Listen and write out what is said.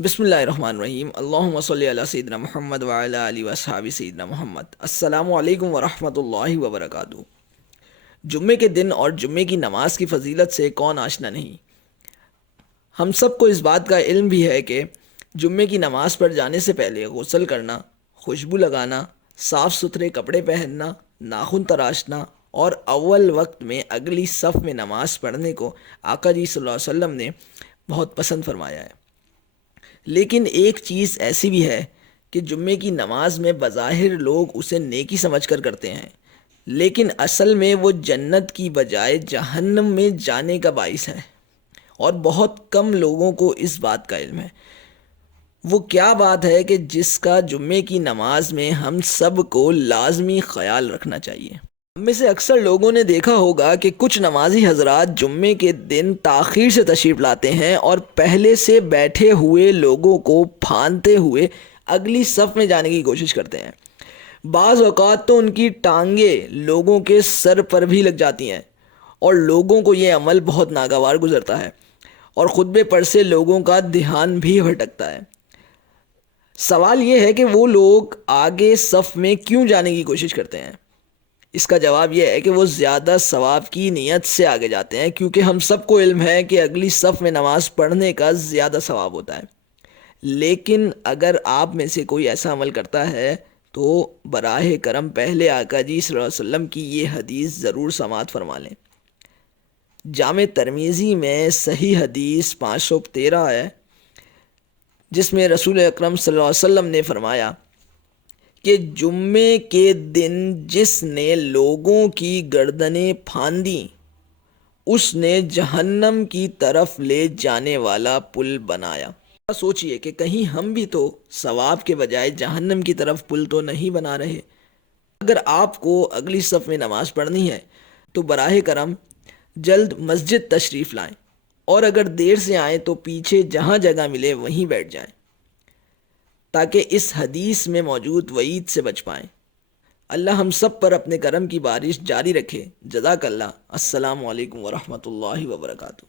بسم اللہ الرحمن الرحیم، اللہم صلی علی سیدنا محمد وعلی آلہ وصحابہ سیدنا محمد۔ السلام علیکم ورحمۃ اللہ وبرکاتہ۔ جمعے کے دن اور جمعے کی نماز کی فضیلت سے کون آشنا نہیں۔ ہم سب کو اس بات کا علم بھی ہے کہ جمعے کی نماز پر جانے سے پہلے غسل کرنا، خوشبو لگانا، صاف ستھرے کپڑے پہننا، ناخن تراشنا اور اول وقت میں اگلی صف میں نماز پڑھنے کو آقا جی صلی اللہ علیہ وسلم نے بہت پسند فرمایا ہے۔ لیکن ایک چیز ایسی بھی ہے کہ جمعے کی نماز میں بظاہر لوگ اسے نیکی سمجھ کر کرتے ہیں، لیکن اصل میں وہ جنت کی بجائے جہنم میں جانے کا باعث ہے، اور بہت کم لوگوں کو اس بات کا علم ہے۔ وہ کیا بات ہے کہ جس کا جمعے کی نماز میں ہم سب کو لازمی خیال رکھنا چاہیے۔ ہم میں سے اکثر لوگوں نے دیکھا ہوگا کہ کچھ نمازی حضرات جمعے کے دن تاخیر سے تشریف لاتے ہیں اور پہلے سے بیٹھے ہوئے لوگوں کو پھاندتے ہوئے اگلی صف میں جانے کی کوشش کرتے ہیں۔ بعض اوقات تو ان کی ٹانگیں لوگوں کے سر پر بھی لگ جاتی ہیں، اور لوگوں کو یہ عمل بہت ناگوار گزرتا ہے، اور خطبے پر سے لوگوں کا دھیان بھی بھٹکتا ہے۔ سوال یہ ہے کہ وہ لوگ آگے صف میں کیوں جانے کی کوشش کرتے ہیں؟ اس کا جواب یہ ہے کہ وہ زیادہ ثواب کی نیت سے آگے جاتے ہیں، کیونکہ ہم سب کو علم ہے کہ اگلی صف میں نماز پڑھنے کا زیادہ ثواب ہوتا ہے۔ لیکن اگر آپ میں سے کوئی ایسا عمل کرتا ہے تو براہ کرم پہلے آقا جی صلی اللہ علیہ وسلم کی یہ حدیث ضرور سماعت فرما لیں۔ جامع ترمذی میں صحیح حدیث 513 ہے، جس میں رسول اکرم صلی اللہ علیہ وسلم نے فرمایا کہ جمعے کے دن جس نے لوگوں کی گردنیں پھاندیں اس نے جہنم کی طرف لے جانے والا پل بنایا۔ سوچئے کہ کہیں ہم بھی تو ثواب کے بجائے جہنم کی طرف پل تو نہیں بنا رہے۔ اگر آپ کو اگلی صف میں نماز پڑھنی ہے تو براہ کرم جلد مسجد تشریف لائیں، اور اگر دیر سے آئیں تو پیچھے جہاں جگہ ملے وہیں بیٹھ جائیں، تاکہ اس حدیث میں موجود وعید سے بچ پائیں۔ اللہ ہم سب پر اپنے کرم کی بارش جاری رکھے۔ جزاک اللہ۔ السلام علیکم ورحمۃ اللہ وبرکاتہ۔